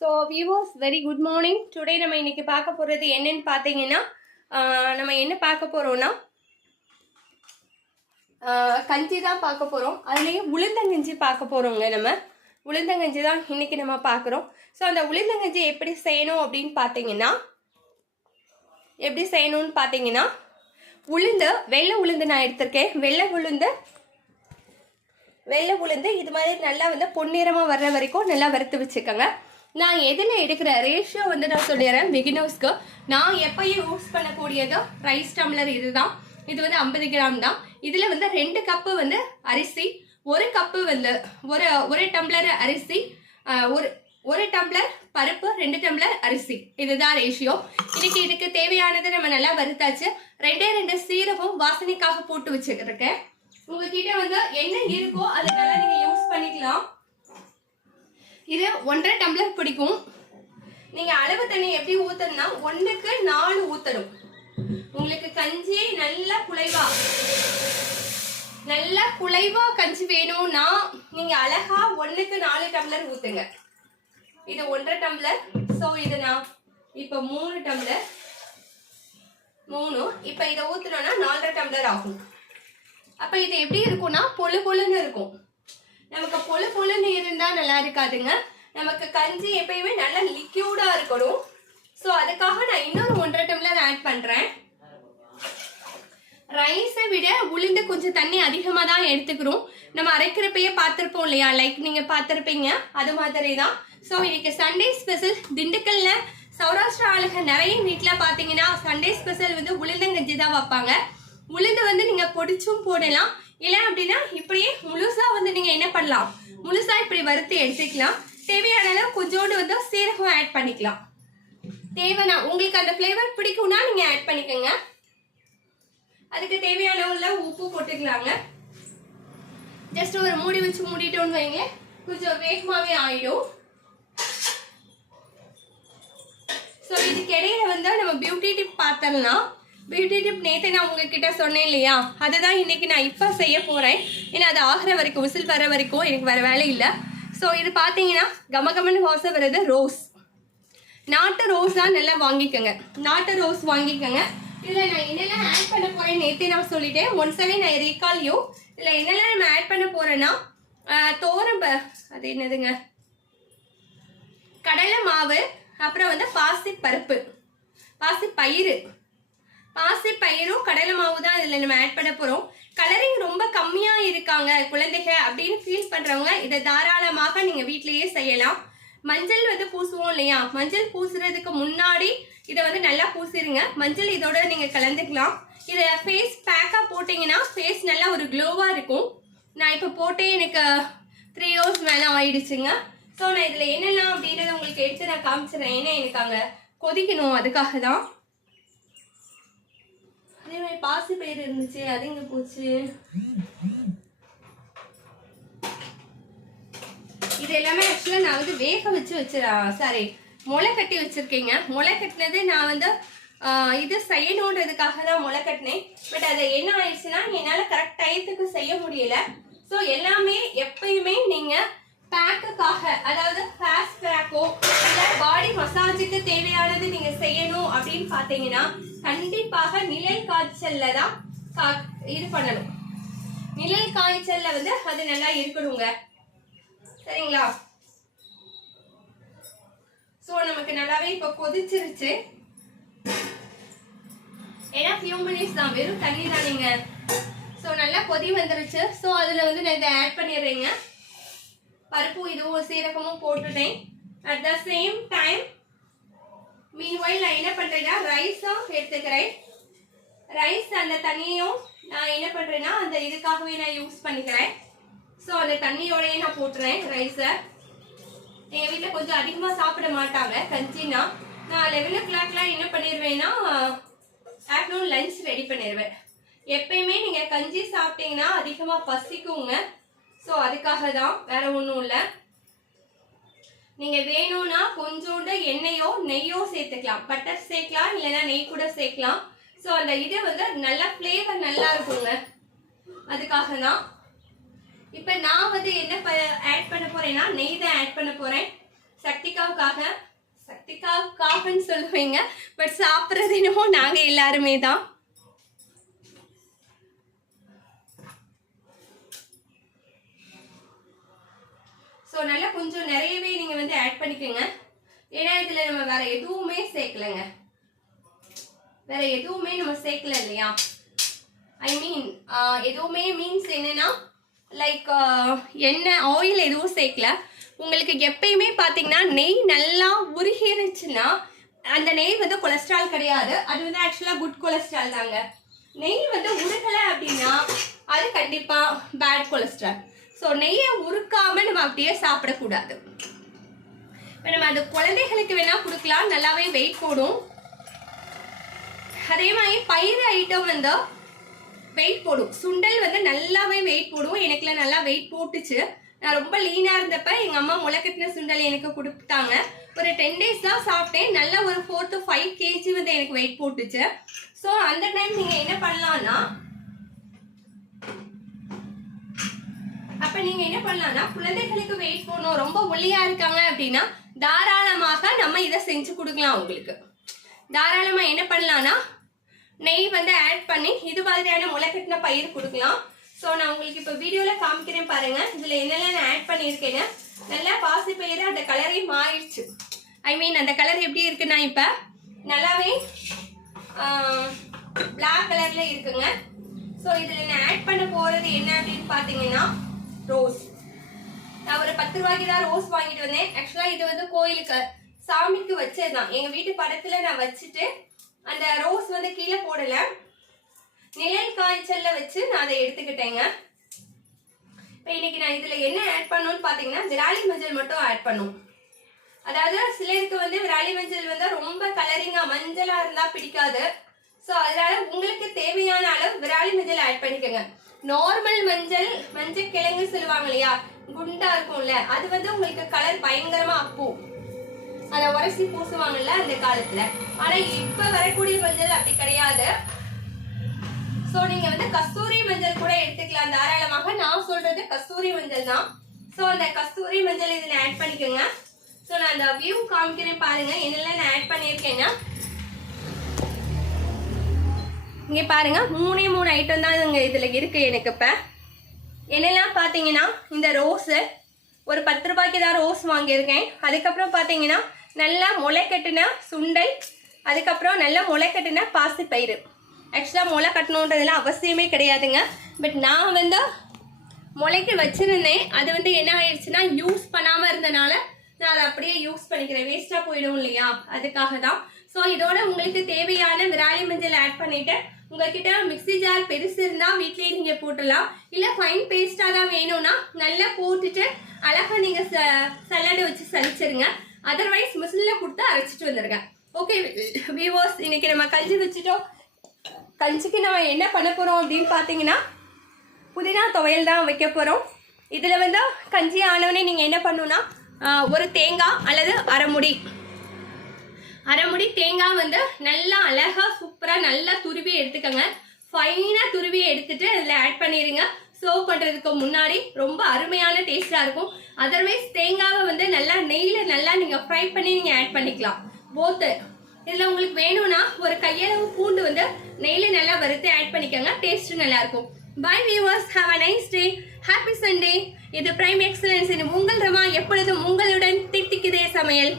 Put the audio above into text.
So viewers very good morning. Today நம்ம இன்னைக்கு பார்க்க போகிறது என்னன்னு பார்த்தீங்கன்னா நம்ம என்ன பார்க்க போகிறோம்னா கஞ்சி தான் பார்க்க போகிறோம். அதுலேயும் உளுந்தங்கஞ்சி பார்க்க போகிறோங்க. நம்ம உளுந்தங்கஞ்சி தான் இன்னைக்கு நம்ம பார்க்குறோம். ஸோ அந்த உளுந்தங்கஞ்சி எப்படி செய்யணும் அப்படின்னு பார்த்தீங்கன்னா உளுந்து வெள்ளை உளுந்து நான் எடுத்திருக்கேன். வெள்ளை உளுந்து இது மாதிரி நல்லா பொன்னிறமாக வர்ற வரைக்கும் நல்லா வறுத்து வச்சுக்கோங்க. நான் எதில் எடுக்கிற ரேஷியோ நான் சொல்லிடுறேன் பிகினர்ஸ்க்கு. நான் எப்பயும் யூஸ் பண்ணக்கூடியது ரைஸ் டம்ளர் இதுதான். இது 50 கிராம் தான். இதில் 2 கப்பு அரிசி, 1 கப்பு ஒரு டம்ளர் அரிசி, ஒரு டம்ளர் பருப்பு, 2 டம்ளர் அரிசி. இதுதான் ரேஷியோ. இன்னைக்கு இதுக்கு தேவையானது நம்ம நல்லா வறுத்தாச்சு. 2 சீரகம் வாசனைக்காக போட்டு வச்சுருக்கேன். உங்ககிட்ட என்ன இருக்கோ அதனால நீங்க யூஸ் பண்ணிக்கலாம். இது 1.5 டம்ளர் பிடிக்கும். நீங்க அளவு தண்ணி எப்படி ஊத்தணும்னா 1க்கு 4 ஊத்தணும். உங்களுக்கு கஞ்சி நல்லா குலைவா கஞ்சி வேணும்னா நீங்க அழகா 1க்கு 4 டம்ளர் ஊத்துங்க. இது 1.5 டம்ளர். ஸோ இது நான் இப்ப 3 டம்ளர் 3. இப்ப இதை ஊத்துனோம்னா 4.5 டம்ளர் ஆகும். அப்ப இது எப்படி இருக்கும்னா பொழு பொழுன்னு இருக்கும். நமக்கு பொழு பொழுன்னு இருந்தா நல்லா இருக்காதுங்க. நமக்கு கஞ்சி எப்பயுமே நல்லா லிக்யூடா இருக்கணும். ஸோ அதுக்காக நான் இன்னொரு 1.5 டம்ளர் ஆட் பண்றேன். ரைஸை விட உளுந்து கொஞ்சம் தண்ணி அதிகமாக தான் எடுத்துக்கிறோம். நம்ம அரைக்கிறப்பையே பார்த்துருப்போம் இல்லையா, லைக் நீங்க பார்த்துருப்பீங்க, அது மாதிரி தான். ஸோ இன்னைக்கு சண்டே ஸ்பெஷல். திண்டுக்கல்ல சௌராஷ்டிரா ஆளுங்க நிறைய வீட்டில் பார்த்தீங்கன்னா சண்டே ஸ்பெஷல் உளுந்தங்கஞ்சி தான் வைப்பாங்க. உளுந்து நீங்க பொடிச்சும் போடலாம், இல்லை அப்படின்னா இப்படியே முழுசா நீங்க என்ன பண்ணலாம், முழுசா இப்படி வறுத்து எடுத்துக்கலாம். தேவையான அளவு கொஞ்சோண்டு சீரகம் ஆட் பண்ணிக்கலாம். தேவைன்னா உங்களுக்கு அந்த ஃப்ளேவர் பிடிக்கும்னா நீங்க ஆட் பண்ணிக்கோங்க. அதுக்கு தேவையான உள்ள உப்பு போட்டுக்கலாங்க. ஜஸ்ட் ஒரு மூடி வச்சு மூடிட்டோன்னு வைங்க, கொஞ்சம் வேகமாவே ஆயிடும். ஸோ இதுக்கு இடையில நம்ம பியூட்டி டிப் பார்த்தோம்னா, பியூட்டி டிப் நேற்று நான் உங்ககிட்ட சொன்னேன் இல்லையா, அதை தான் இன்னைக்கு நான் இப்போ செய்ய போகிறேன். ஏன்னா அது ஆகிற வரைக்கும், விசில் வர வரைக்கும் எனக்கு வேறு வேலை இல்லை. ஸோ இது பார்த்தீங்கன்னா கமகமன்னு வாசம் வருது ரோஸ். நாட்டு ரோஸ் தான் நல்லா வாங்கிக்கோங்க. நாட்டு ரோஸ் வாங்கிக்கோங்க. இதில் நான் என்னெல்லாம் ஆட் பண்ண போகிறேன் நேற்று நான் சொல்லிட்டேன். ஒன்ஸ் அகைன் நான் ரீகால் யூ. இதில் என்னெல்லாம் நம்ம ஆட் பண்ண போகிறேன்னா அது என்னதுங்க, கடலை மாவு, அப்புறம் பாசி பயிரும் கடலை மாவு தான் இதில் நம்ம ஆட் பண்ண போகிறோம். கலரிங் ரொம்ப கம்மியாக இருக்காங்க குழந்தைங்க அப்படின்னு ஃபீல் பண்ணுறவங்க இதை தாராளமாக நீங்கள் வீட்டிலேயே செய்யலாம். மஞ்சள் பூசுவோம் இல்லையா, மஞ்சள் பூசுறதுக்கு முன்னாடி இதை நல்லா பூசிடுங்க. மஞ்சள் இதோட நீங்கள் கலந்துக்கலாம். இதை ஃபேஸ் பேக்காக போட்டிங்கன்னா ஃபேஸ் நல்லா ஒரு க்ளோவாக இருக்கும். நான் இப்போ போட்டே எனக்கு 3 hours மேலே ஆயிடுச்சுங்க. ஸோ நான் இதில் என்னெல்லாம் அப்படின்றத உங்களுக்கு எடுத்து நான் காமிச்சிடுறேன். ஏன்னா எனக்கு அங்கே கொதிக்கணும், அதுக்காக தான். அதே மாதிரி பாசி பயிர் இருந்துச்சு, அது இங்க போச்சு. இது எல்லாமே ஆக்சுவலா நான் வேக வச்சு சாரி முளை கட்டி வச்சிருக்கேங்க. முளை கட்டினது நான் இது செய்யணுன்றதுக்காக தான் முளை கட்டினேன். பட் அது என்ன ஆயிடுச்சுன்னா என்னால் கரெக்ட் டயத்துக்கு செய்ய முடியல. ஸோ எல்லாமே எப்பயுமே நீங்க பேக்குக்காக, அதாவது ஃபேஸ் பேக்கோ இல்லை பாடி மசாஜுக்கு தேவையானது நீங்க செய்யணும் அப்படின்னு பார்த்தீங்கன்னா கண்டிப்பாக நிழல் காய்ச்சல்ல தான் இது பண்ணணும். நிழல் காய்ச்சல்ல அது நல்லா இருக்கணுங்க. சரிங்களா? சோ நமக்கு நல்லாவே இப்ப கொதிச்சிருச்சு. ஏன்னா ஃபியூ மினிட்ஸ் தான், வெறும் தண்ணி தானேங்க. சோ நல்லா கொதி வந்துருச்சு. சோ அதுல நான் இதை ஆட் பண்ணிடுறேங்க. பருப்பும் இதுவும் சீரகமும் போட்டுட்டேன். At the same time meanwhile நான் என்ன பண்றேன்னா ரைஸும் எடுத்துக்கிறேன். ரைஸ் அந்த தண்ணியும் நான் என்ன பண்றேன்னா அந்த இதுக்காகவே நான் யூஸ் பண்ணிக்கிறேன். ஸோ அந்த தண்ணியோடய நான் போட்டுறேன் ரைஸை. எங்கள் வீட்டில் கொஞ்சம் அதிகமாக சாப்பிட மாட்டாங்க கஞ்சினா. நான் 11 o'clockலாம் என்ன பண்ணிடுவேன்னா ஆஃப்டர்நூன் லஞ்ச் ரெடி பண்ணிடுவேன். எப்பயுமே நீங்கள் கஞ்சி சாப்பிட்டீங்கன்னா அதிகமாக பசிக்குங்க. ஸோ அதுக்காக தான், வேற ஒன்றும் இல்லை. நீங்க வேணும்னா கொஞ்சோண்டு எண்ணெயோ நெய்யோ சேர்த்துக்கலாம். பட்டர் சேர்க்கலாம், இல்லைன்னா நெய் கூட சேர்க்கலாம். ஸோ அந்த இது நல்லா ஃப்ளேவர் நல்லா இருக்குங்க. அதுக்காக தான். இப்போ நான் என்ன ஆட் பண்ண போறேன்னா நெய் தான் ஆட் பண்ண போறேன். சக்திகாவுக்காகன்னு சொல்லுவீங்க, பட் சாப்பிட்றது என்னமோ நாங்க எல்லாருமே தான். ஸோ நல்லா கொஞ்சம் நிறையவே நீங்க வந்து ஆட் பண்ணிக்கோங்க. ஏன்னா இதுல நம்ம வேற எதுவுமே சேர்க்கலங்க, வேற எதுவுமே நம்ம சேர்க்கல இல்லையா. ஐ மீன் எதுவுமே மீன்ஸ் என்னன்னா லைக் எண்ணெய் ஆயில் எதுவும் சேர்க்கல. உங்களுக்கு எப்பயுமே பார்த்தீங்கன்னா நெய் நல்லா உருகிருச்சுன்னா அந்த நெய் வந்து கொலஸ்ட்ரால் கிடையாது, அது வந்து ஆக்சுவலாக குட் கொலஸ்ட்ரால் தாங்க. நெய் வந்து உருகலை அப்படின்னா அது கண்டிப்பாக பேட் கொலஸ்ட்ரால். ஸோ நெய்யை உருக்காம நம்ம அப்படியே சாப்பிடக்கூடாது. இப்போ நம்ம அது குழந்தைகளுக்கு வேணா கொடுக்கலாம், நல்லாவே வெயிட் போடும். அதே மாதிரி பயிறு ஐட்டம் வந்து வெயிட் போடும். சுண்டல் வந்து நல்லாவே வெயிட் போடும். எனக்குலாம் நல்லா வெயிட் போட்டுச்சு. நான் ரொம்ப லீனா இருந்தப்ப எங்க அம்மா முளைக்கட்டின சுண்டல் எனக்கு கொடுத்தாங்க. ஒரு 10 days தான் சாப்பிட்டேன். நல்லா ஒரு 4 to 5 kg வந்து எனக்கு வெயிட் போட்டுச்சு. ஸோ அந்த டைம் நீங்க என்ன பண்ணலாம்னா குழந்தைகளுக்கு வெயிட் போடணும், ரொம்ப ஒல்லியா இருக்காங்க அப்படின்னா தாராளமாக நம்ம இதை செஞ்சு கொடுக்கலாம். உங்களுக்கு தாராளமா என்ன பண்ணலாம்னா நெய் வந்து ஆட் பண்ணி இது மாதிரியான முளைக்கட்டின பயிர் கொடுக்கலாம். ஸோ நான் உங்களுக்கு இப்போ வீடியோவில் காமிக்கிறேன் பாருங்க. இதில் என்னெல்லாம் நான் ஆட் பண்ணியிருக்கேன்னு. நல்லா பாசி பயிர் அந்த கலரே மாறிடுச்சு. ஐ மீன் அந்த கலர் எப்படி இருக்குன்னா இப்போ நல்லாவே பிளாக் கலர்ல இருக்குங்க. ஸோ இதில் நான் ஆட் பண்ண போகிறது என்ன அப்படின்னு பார்த்தீங்கன்னா ரோஸ். நான் ஒரு 10 ரூபாய்க்கு தான் ரோஸ் வாங்கிட்டு வந்தேன். ஆக்சுவலாக இது வந்து கோயிலுக்கு சாமிக்கு வச்சதுதான். எங்கள் வீட்டு படத்தில் நான் வச்சுட்டு அந்த ரோஸ் வந்து கீழே போடல, நிழல் காய்ச்சல்ல வச்சு நான் அதை எடுத்துக்கிட்டேங்க. இப்போ இன்னைக்கு நான் இதுல என்ன ஆட் பண்ணணும்னு பாத்தீங்கன்னா விராலி மஞ்சள் மட்டும் ஆட் பண்ணும். அதாவது சிலருக்கு வந்து விராலி மஞ்சள் வந்து ரொம்ப கலரிங்கா மஞ்சளா இருந்தா பிடிக்காது. ஸோ அதனால உங்களுக்கு தேவையான அளவு விராலி மஞ்சள் ஆட் பண்ணிக்கோங்க. நார்மல் மஞ்சள் கிழங்கு சொல்லுவாங்க இல்லையா, குண்டா இருக்கும்ல, அது வந்து உங்களுக்கு கலர் பயங்கரமா அப்பும். அதை உரசி பூசுவாங்கல்ல அந்த காலத்துல. ஆனா இப்ப வரக்கூடிய மஞ்சள் அப்படி கிடையாது. சோ நீங்க வந்து கஸ்தூரி மஞ்சள் கூட எடுத்துக்கலாம் தாராளமாக. நான் சொல்றது கஸ்தூரி மஞ்சள் தான். சோ அந்த கஸ்தூரி மஞ்சள் இதுல ஆட் பண்ணிக்கோங்க. சோ நான் அந்த வியூ காமிக்கிறேன் பாருங்க என்னெல்லாம் நான் ஆட் பண்ணியிருக்கேன்னா. இங்க பாருங்க 3 ஐட்டம் தான் இதுல இருக்கு எனக்கு. இப்ப என்னெல்லாம் பாத்தீங்கன்னா இந்த ரோஸ் ஒரு 10 ரூபாய்க்கு தான் ரோஸ் வாங்கியிருக்கேன். அதுக்கப்புறம் பாத்தீங்கன்னா நல்லா முளை கட்டின சுண்டல், அதுக்கப்புறம் நல்லா முளை கட்டின பாசி பயிறு. ஆக்சுவலாக முளை கட்டணுன்றதுலாம் அவசியமே கிடையாதுங்க. பட் நான் வந்து முளைக்கு வச்சிருந்தேன். அது வந்து என்ன ஆயிடுச்சுன்னா யூஸ் பண்ணாமல் இருந்தனால நான் அதை அப்படியே யூஸ் பண்ணிக்கிறேன், வேஸ்ட்டாக போயிடும் இல்லையா, அதுக்காக தான். ஸோ இதோட உங்களுக்கு தேவையான விராலி மஞ்சள் ஆட் பண்ணிட்டு உங்ககிட்ட மிக்சி ஜார் பெருசு இருந்தால் வீட்லேயே நீங்கள் போட்டலாம். இல்லை ஃபைன் பேஸ்ட்டாக தான் வேணும்னா நல்லா போட்டுட்டு அழகாக நீங்கள் சலாடு வச்சு சலிச்சிருங்க. அதர்வைஸ் மிஷினில் கொடுத்து அரைச்சிட்டு வந்துடுங்க. ஓகே வியூவர்ஸ், இன்னைக்கு நம்ம கஞ்சி வச்சுட்டோம். கஞ்சிக்கு நம்ம என்ன பண்ண போகிறோம் அப்படின்னு பார்த்தீங்கன்னா புதினா துவையல் தான் வைக்க போகிறோம். இதில் வந்து கஞ்சி ஆனவனே நீங்கள் என்ன பண்ணணும்னா ஒரு தேங்காய் அல்லது அரைமுடி தேங்காய் வந்து நல்லா அழகாக சூப்பராக நல்லா துருவி எடுத்துக்கோங்க. ஃபைனாக துருவி எடுத்துட்டு அதில் ஆட் பண்ணிடுங்க. சர்வ் பண்ணுறதுக்கு முன்னாடி ரொம்ப அருமையான டேஸ்ட்டாக இருக்கும். அதர்வைஸ் தேங்காவை வந்து நல்லா நெய்யில் நல்லா நீங்கள் ஃப்ரை பண்ணி நீங்கள் ஆட் பண்ணிக்கலாம் போத்து. இதில் உங்களுக்கு வேணும்னா ஒரு கையளவு பூண்டு வந்து நெய்யில் நல்லா வறுத்து ஆட் பண்ணிக்கோங்க, டேஸ்ட் நல்லா இருக்கும். Bye viewers, have a nice day, happy Sunday. இது பிரைம் எக்ஸலன்ஸ். இது உங்கள் ரமா, எப்பொழுதும் உங்களுடன் தித்திக்குதே சமையல்.